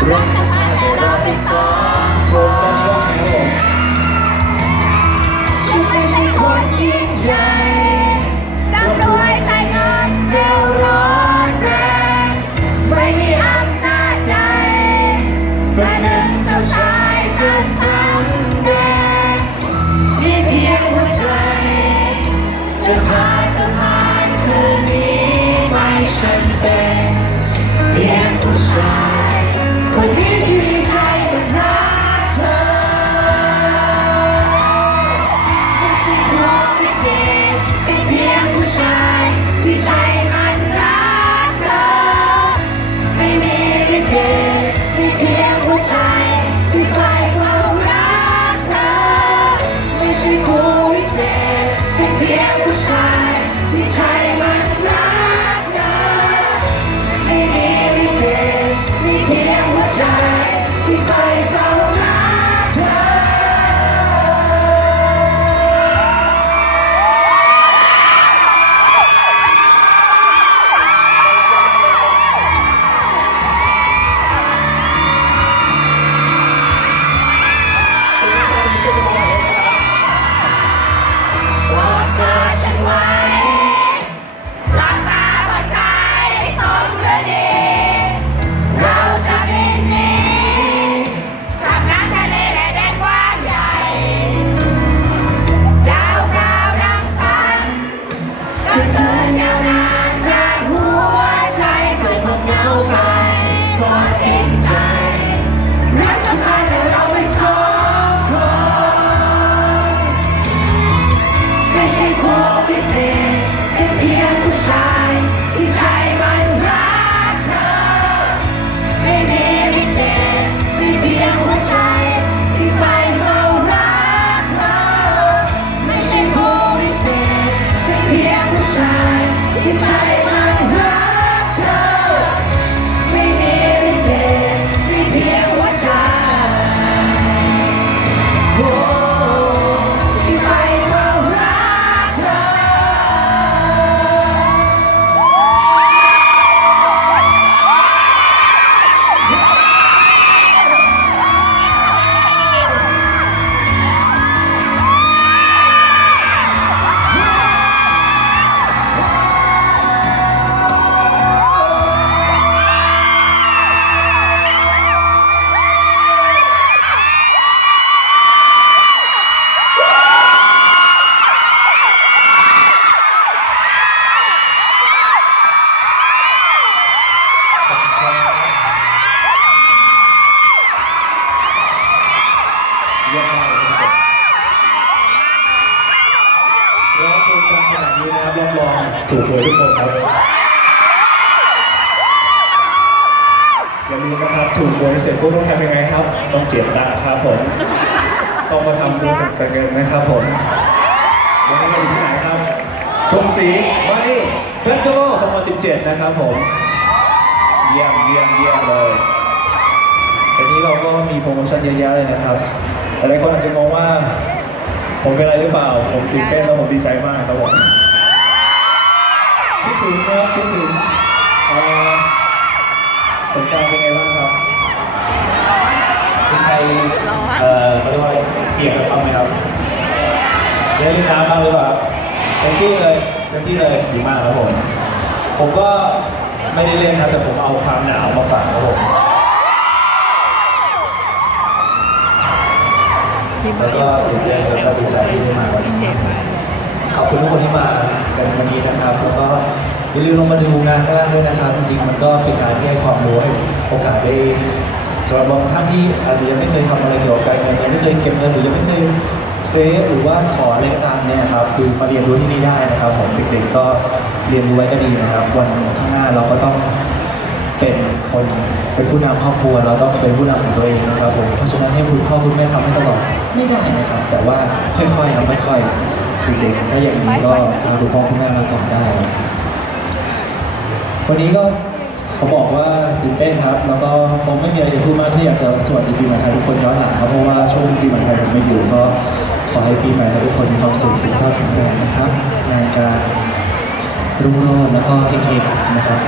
Bronx ถูกหวยทุกคนครับอย่าลืมนะครับถูกหวยเสร็จปุ๊บต้องทำยังไงครับ ต้องเก็บตังค์ครับผมต้องมาทำธุรกิจการเงินนะครับผมวันนี้เราอยู่ที่ไหนครับกรุงศรีมานีเฟสติวัล2017 นะครับผม เยี่ยมเยี่ยมเยี่ยมเลยวันนี้เราก็มีโปรโมชั่นเยอะแยะเลยนะครับหลายคนอาจจะมองว่า ผมเป็นอะไรหรือเปล่า ผมตื่นเต้นแล้วผมดีใจมากครับผมด ถึงนะครับคิดถึงเอ่อสงกรารเป็นไงบ้างครับมีใครเอ่อเขาเรียกว่าอะไรเปียกกับเขาไหมครับเล่นน้ำบ้างหรือเปล่าครับเต็มที่เลยเต็มที่เลยดีมากครับผมผมก็ไม่ได้เล่นครับแต่ผมเอาความหนาวมาฝากครับผมแล้วก็ตื่นเต้นแล้วก็ดีใจที่ได้มาวันนี้ ขอบคุณทุกคนที่มากันวันนี้นะครับ แล้วก็อย่าลืมลงมาดูงานข้างล่างด้วยนะครับ จริงๆมันก็เป็นการที่ให้ความรู้ให้โอกาสได้สำหรับบางท่านที่อาจจะยังไม่เคยทำอะไรเกี่ยวกับการเงินยังไม่เคยเก็บเงินหรือยังไม่เคยเซฟหรือว่าขออะไรก็ตามเนี่ยครับคือมาเรียนรู้ที่นี่ได้นะครับผมเด็กๆก็เรียนรู้ไว้ก็ดีนะครับ วันข้างหน้าเราก็ต้องเป็นคนเป็นผู้นำครอบครัวเราต้องเป็นผู้นำของตัวเองนะครับผมเพราะฉะนั้นให้คุณพ่อคุณแม่ทำให้ตลอดไม่ได้นะครับ แต่ว่าค่อยๆครับค่อยๆ เด็กๆถ้าอย่างนี้ก็ทางคุณพ่อคุณแม่มาก่อนได้ วันนี้ก็ผมบอกว่าตื่นเต้นครับ แล้วก็ผมไม่มีอะไรจะพูดมากที่อยากจะสวัสดีปีใหม่ไทยทุกคนย้อนหลังครับเพราะว่าช่วงปีใหม่ไทยผมไม่อยู่ก็ขอให้ปีใหม่ทยทุกคนมีความสุขสุขภาพแข็งแรงนะครับงานการรุ่งโรจน์แล้วก็เฮงๆนะครับ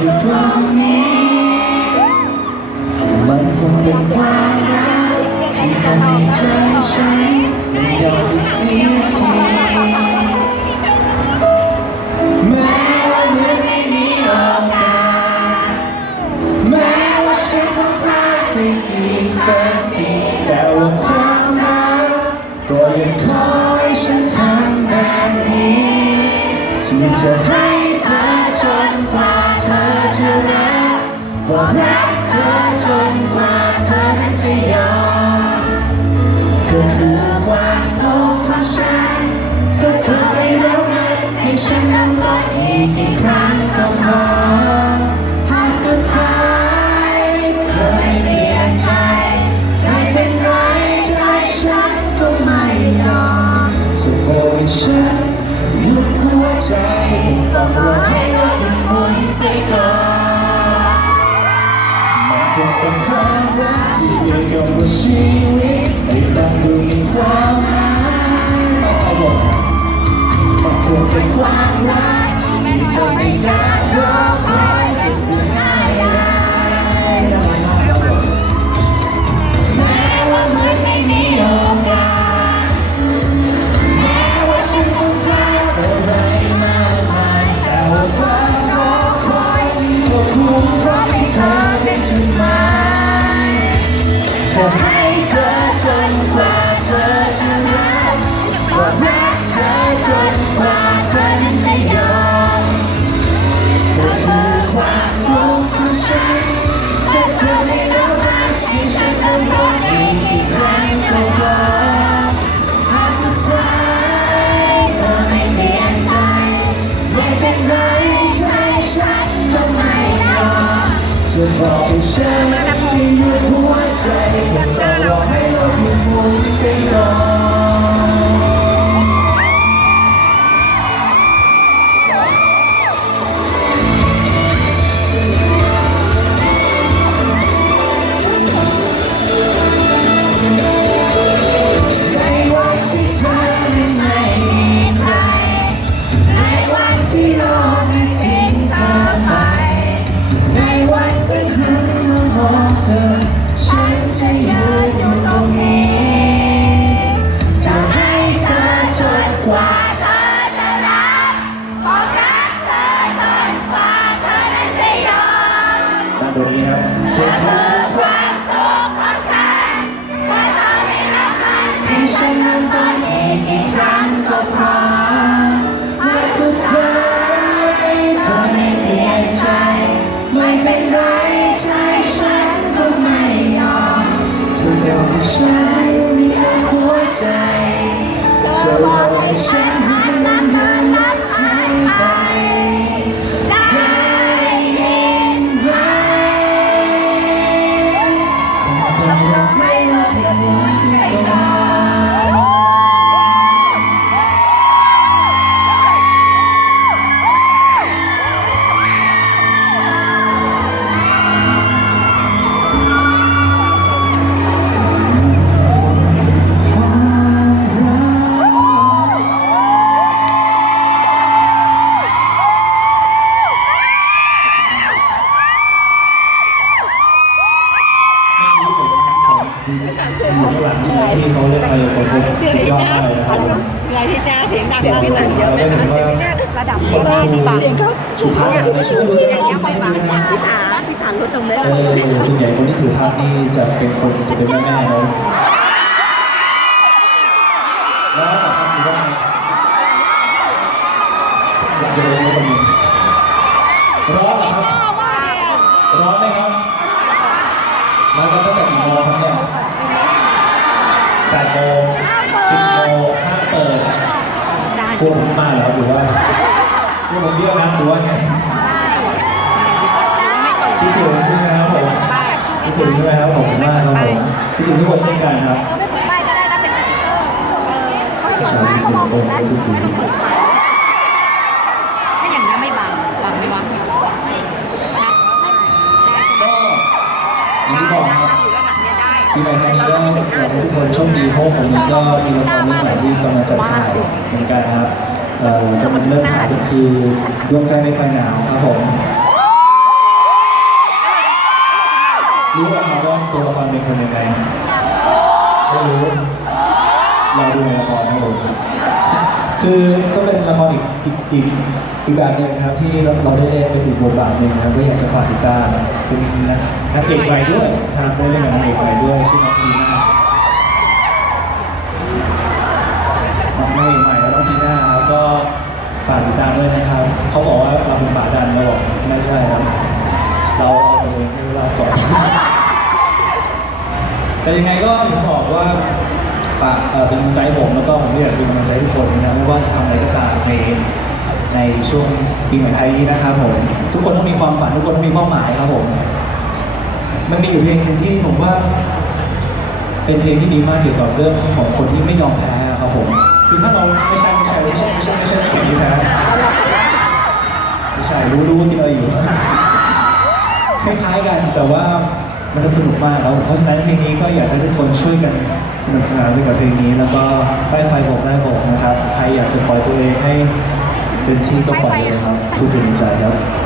อยู่ตรงนี้มันคงเป็นความรักที่ทำให้ใจฉันไม่ยอมหยุดเสียทีแม้ว่ามันไม่มีโอกาสแม้ว่าฉันต้องพลาดไปกี่สักทีแต่ว่าความรักก็ยังคอยฉันทำแบบนี้ที่จะให้ ยอมเธอคือความสุขของฉันถ้าเธอไม่รับมันให้ฉันนั่งรออีกกี่ครั้งก็พอ ที่เกี่ยวกับชีวิตให้ฟังดูมีความหมายมาตลอดมันคงเป็นความรักที่เธอไม่กล้ารอ ใจก็รอให้ จ กลัวผมมาเหรอครับหรือว่ากลัวผมเยอะนะหรือว่าไงคิดถึงใช่ไหมครับผมคิดถึงใช่ไหมครับผมมากครับผมคิดถึงทุกคนเช่นกันครับก็ไม่เปิดป้ายก็ได้นะเป็นสติ๊กเกอร์เออใช้เสียงโอ้โหทุกทีถ้าอย่างนี้ไม่บังบังไม่วะ ก็อย่างที่บอกนะครับ อยู่ระดับเนี้ยได้ ปีใหม่ครั้งนี้ก็ขอให้ทุกคนโชคดีเพราะผมเองก็มีละครเรื่องใหม่ที่กำลังจะถ่ายเหมือนกันครับเอ่อกำลังเริ่มถ่ายก็คือดวงใจในคลายหนาวครับผมรู้ไหมครับว่าตัวละครเป็นคนยังไงไม่รู้รอดูในละครนะครับผม คือก็เป็นละครอีกอีกอีกอีกแบบหนึ่งครับที่เราเราได้เล่นเป็นอีกบทบาทหนึ่งนะครับก็อยากจะฝากติดตามเป็นนักนักเอกใหม่ด้วยครับได้เล่นกับนางเอกใหม่ด้วยชื่อน้องจีน่าน้องเมย์ใหม่แล้วน้องจีน่าครับก็ฝากติดตามด้วยนะครับเขาบอกว่าเราเป็นป่าดันเราบอกไม่ใช่ครับเราเอาตัวเองให้รอดก่อนแต่ยังไงก็ถึงบอกว่า ฝากเป็นกำลังใจให้ผมแล้วก็ผมก็อยากจะเป็นกำลังใจทุกคนนะไม่ว่าจะทำอะไรก็ตามในในช่วงปีใหม่ไทยนี้นะครับผมทุกคนต้องมีความฝันทุกคนต้องมีเป้าหมายครับผมมันมีอยู่เพลงหนึ่งที่ผมว่า เป็นเพลงที่ดีมากเกี่ยวกับเรื่องของคนที่ไม่ยอมแพ้ครับผมคือถ้าเราไม่ใช่ไม่ใช่ไม่ใช่ไม่ใช่ไม่ใช่ไม่แข่งที่แพ้ไม่ใช่รู้รู้ว่าคิดอะไรอยู่คล้ายๆกันแต่ว่า มันจะสนุกมากแล้วเพราะฉะนั้นเพลงนี้ก็อยากจะให้ทุกคนช่วยกันสนุกสนานไปกับเพลงนี้ แล้วก็ได้ไฟบอกได้บอกนะครับ ใครอยากจะปล่อยตัวเองให้เป็นที่ก็ปล่อยเลยครับทุกเป็นใจครับ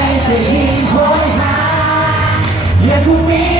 ในใจก็ยิ่งโหยหายังคงมี